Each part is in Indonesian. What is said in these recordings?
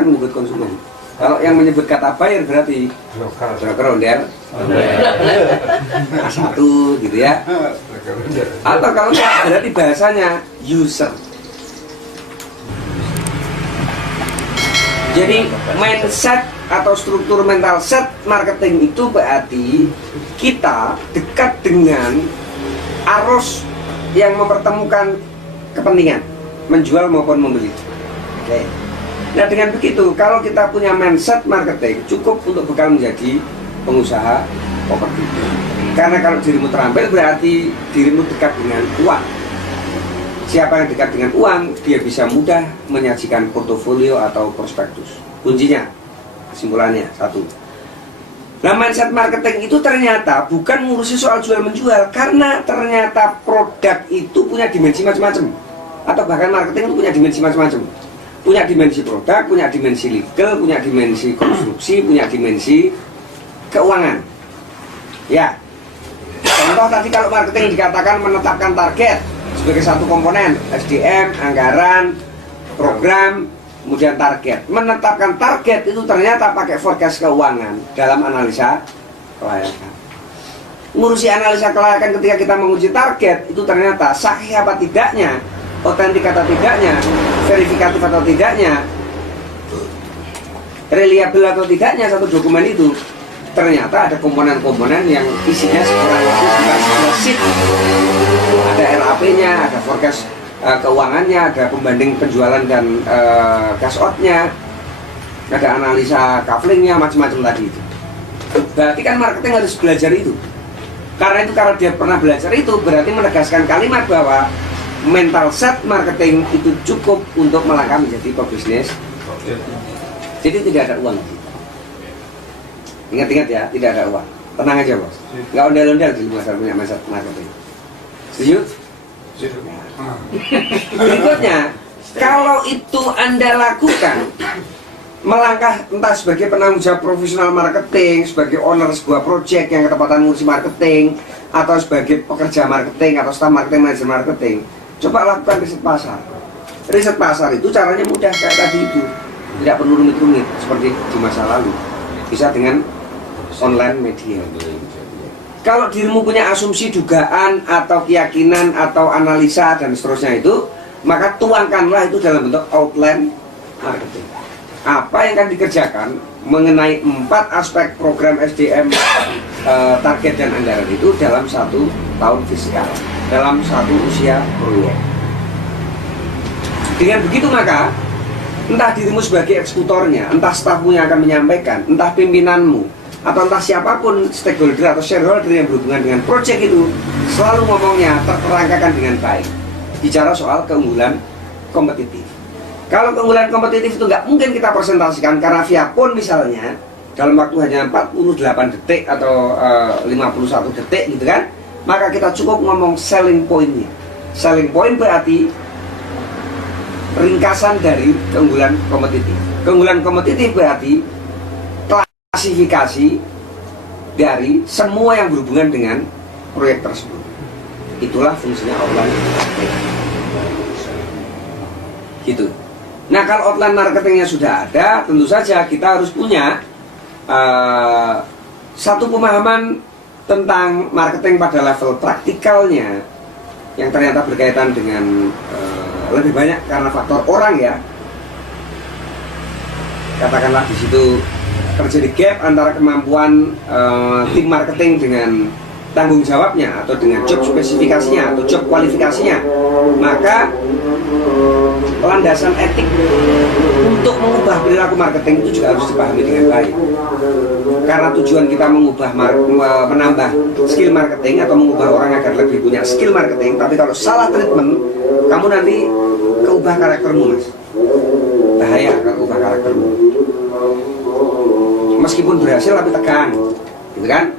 kan menyebut konsumen. Kalau yang menyebut kata buyer berarti broker ondel A1 gitu ya. Atau kalau enggak berarti bahasanya user. Jadi mindset atau struktur mental set marketing itu berarti kita dekat dengan arus yang mempertemukan kepentingan menjual maupun membeli. Oke. Nah dengan begitu, kalau kita punya mindset marketing cukup untuk bekal menjadi pengusaha properti. Karena kalau dirimu terampil berarti dirimu dekat dengan uang. Siapa yang dekat dengan uang, dia bisa mudah menyajikan portofolio atau prospektus. Kuncinya, kesimpulannya satu. Nah mindset marketing itu ternyata bukan ngurusi soal jual menjual, karena ternyata produk itu punya dimensi macam-macam, atau bahkan marketing itu punya dimensi macam-macam. Punya dimensi produk, punya dimensi legal, punya dimensi konstruksi, punya dimensi keuangan. Ya, contoh tadi kalau marketing dikatakan menetapkan target sebagai satu komponen, SDM, anggaran, program, kemudian target. Menetapkan target itu ternyata pakai forecast keuangan dalam analisa kelayakan. Ngurusi analisa kelayakan ketika kita menguji target itu ternyata sahih apa tidaknya, otentik atau tidaknya, verifikatif atau tidaknya, reliable atau tidaknya satu dokumen itu. Ternyata ada komponen-komponen yang isinya sekurang lebih 11 sheet. Ada RAP-nya, ada forecast keuangannya, ada pembanding penjualan dan cash out-nya, ada analisa coupling-nya, macam-macam tadi itu. Berarti kan marketing harus belajar itu. Karena itu, kalau dia pernah belajar itu, berarti menegaskan kalimat bahwa mental set marketing itu cukup untuk melangkah menjadi pebisnis. Jadi tidak ada uang. Ingat-ingat ya, tidak ada uang. Tenang aja bos, nggak ondel-ondel di luar punya mindset marketing. Setuju? Berikutnya, kalau itu Anda lakukan, melangkah entah sebagai penanggung jawab profesional marketing, sebagai owner sebuah project yang ketepatan ngurusi marketing, atau sebagai pekerja marketing atau staf marketing, manajer marketing, coba lakukan riset pasar. Riset pasar itu caranya mudah kayak tadi itu, tidak perlu rumit-rumit seperti di masa lalu. Bisa dengan online media. Kalau dirimu punya asumsi, dugaan, atau keyakinan, atau analisa, dan seterusnya itu, maka tuangkanlah itu dalam bentuk outline marketing. Apa yang akan dikerjakan mengenai 4 aspek program SDM, target dan anggaran itu dalam 1 tahun fiskal, dalam 1 usia proyek. Dengan begitu maka, entah dirimu sebagai eksekutornya, entah stafmu yang akan menyampaikan, entah pimpinanmu, atau entah siapapun stakeholder atau shareholder yang berhubungan dengan proyek itu, selalu ngomongnya terperangkakan dengan baik. Bicara soal keunggulan kompetitif. Kalau keunggulan kompetitif itu nggak mungkin kita presentasikan, karena via phone misalnya dalam waktu hanya 48 detik atau 51 detik gitu kan, maka kita cukup ngomong selling point-nya. Selling point berarti ringkasan dari keunggulan kompetitif. Keunggulan kompetitif berarti klasifikasi dari semua yang berhubungan dengan proyek tersebut. Itulah fungsinya outline marketing. Gitu. Nah, kalau outline marketingnya sudah ada, tentu saja kita harus punya satu pemahaman tentang marketing pada level praktikalnya, yang ternyata berkaitan dengan lebih banyak karena faktor orang ya. Katakanlah di situ terjadi gap antara kemampuan tim marketing dengan tanggung jawabnya, atau dengan job spesifikasinya atau job kualifikasinya, maka landasan etik untuk mengubah perilaku marketing itu juga harus dipahami dengan baik. Karena tujuan kita mengubah menambah skill marketing atau mengubah orang agar lebih punya skill marketing, tapi kalau salah treatment, kamu nanti keubah karaktermu mas. Bahaya kalau ubah karaktermu. Meskipun berhasil tapi tegang, gitu kan?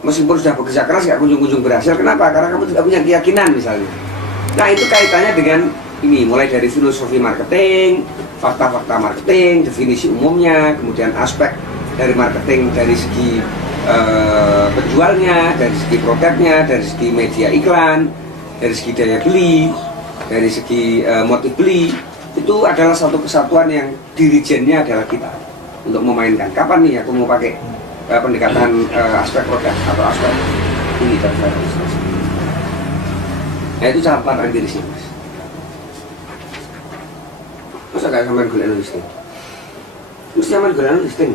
Meskipun sudah bekerja keras nggak kunjung-kunjung berhasil. Kenapa? Karena kamu tidak punya keyakinan misalnya. Nah itu kaitannya dengan ini, mulai dari filosofi marketing, fakta-fakta marketing, definisi umumnya, kemudian aspek dari marketing dari segi penjualnya, dari segi produknya, dari segi media iklan, dari segi daya beli, dari segi motif beli, itu adalah satu kesatuan yang dirijennya adalah kita untuk memainkan. Kapan nih aku mau pakai pendekatan aspek produk atau aspek ini dan sebagainya. Nah itu cara pelatihan diri sih mas. Masa gak sampai gula listing? Mesti sampai gula listing.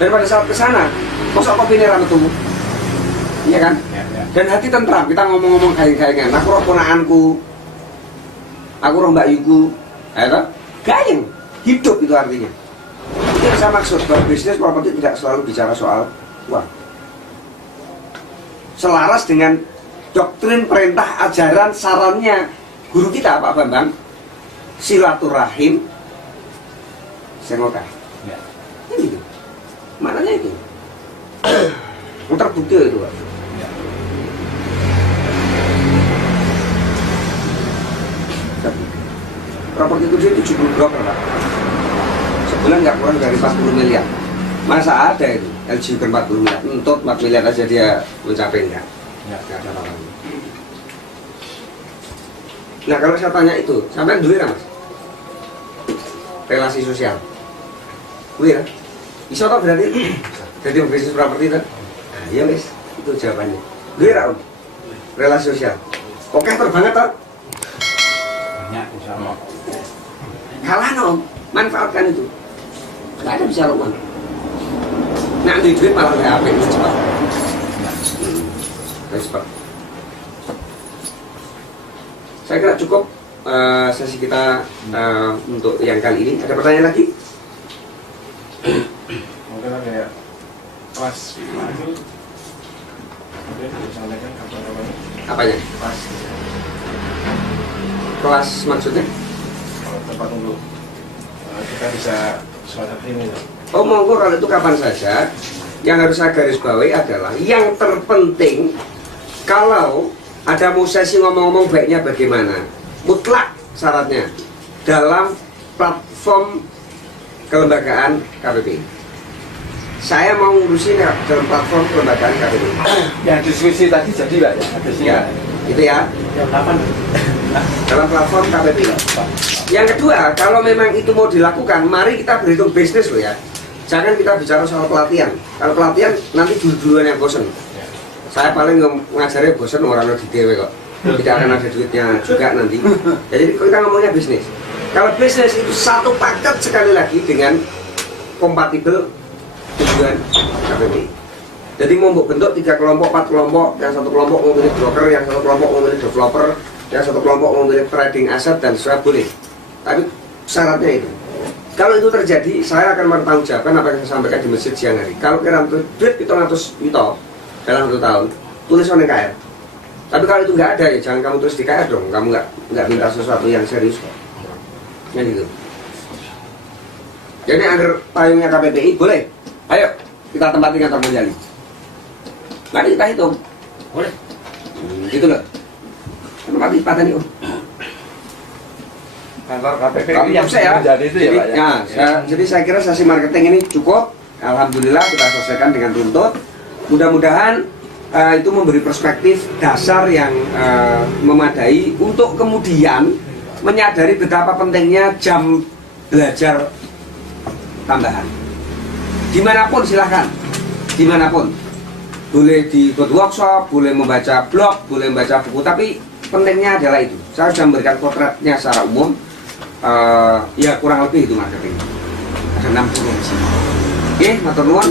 Dan pada saat kesana, masa kopi ini ramah tumbuh, iya kan? Dan hati tentram, kita ngomong-ngomong kayak-kayangan. Aku roh ponakanku, aku roh mbak Yuku, gayeng, hidup itu artinya. Itu yang saya maksud, bahwa bisnis properti tidak selalu bicara soal uang. Selaras dengan doktrin, perintah, ajaran, sarannya guru kita Pak Bambang, silaturahim, sengokah. Ini maknanya itu. Terbukti itu Pak. Properti itu dia 70 broker Pak. Sebulan nggak kurang dari 40 miliar. Masa ada itu LG ke 40 miliar, untuk 4 miliar aja dia mencapai enggak ada apa-apa. Nah kalau saya tanya itu, sampai duit mas? Relasi sosial duit ya? Bisa tau berarti? Jadi bisnis properti kan? Nah iya mas, itu jawabannya duit ya om? Relasi sosial oke terbanget tau? Banyak insya Allah. Kalah om, manfaatkan itu. Gak ada bicara uang. Nah, di duit malah nggak apa itu cepat. Cepat. Saya kira cukup sesi kita untuk yang kali ini. Ada pertanyaan lagi? Mungkin ada ya kelas maju. Mungkin disampaikan kapan-kapan. Apanya? Kelas. Kelas maksudnya? Kalau tempat untuk kita bisa suatu ini. Oh monggo kalau itu kapan saja. Yang harus saya garis bawahi adalah yang terpenting kalau ada mau sesi ngomong-ngomong baiknya bagaimana, mutlak syaratnya dalam platform kelembagaan KPPI. Saya mau ngurusin dalam platform kelembagaan KPPI. Yang diskusi tadi jadi Pak ya, habisnya. Ya, itu ya. Yang kapan? Dalam platform KPPI. Yang kedua, kalau memang itu mau dilakukan, mari kita berhitung bisnis loh ya. Jangan kita bicara soal pelatihan. Kalau pelatihan nanti dulu-duluan yang bosen. Saya paling ngajarnya bosen orang di DW kok. Tidak akan ada duitnya juga nanti. Jadi kita ngomongnya bisnis. Kalau bisnis itu satu paket sekali lagi dengan kompatibel tujuan KPPI. Jadi mau bentuk 3 kelompok, 4 kelompok, yang satu kelompok mau milih broker, yang satu kelompok mau milih developer, yang satu kelompok mau milih trading aset dan sebagainya boleh. Tapi syaratnya itu. Kalau itu terjadi, saya akan bertanggungjawabkan apa yang saya sampaikan di masjid siang hari. Kalau kira duit 700 juta dalam 1 tahun, tulis on KR. Tapi kalau itu nggak ada ya jangan kamu tulis di KR dong. Kamu nggak minta sesuatu yang serius kok. Ya gitu. Jadi under payungnya KPPI boleh. Ayo kita tempatin kantor Monjali. Mari kita hitung. Boleh. Gitu loh. Tempati pateni om. Kantor KPPI Kamu yang saya menjadi itu ya Pak ya? Jadi saya kira sesi marketing ini cukup. Alhamdulillah kita selesaikan dengan runtut. Mudah-mudahan itu memberi perspektif dasar yang memadai untuk kemudian menyadari betapa pentingnya jam belajar tambahan. Dimanapun silahkan, dimanapun. Boleh diikut workshop, boleh membaca blog, boleh membaca buku, tapi pentingnya adalah itu. Saya sudah memberikan potretnya secara umum. Ya kurang lebih itu marketing. Ada 6 di sini. Oke, matur nuwun.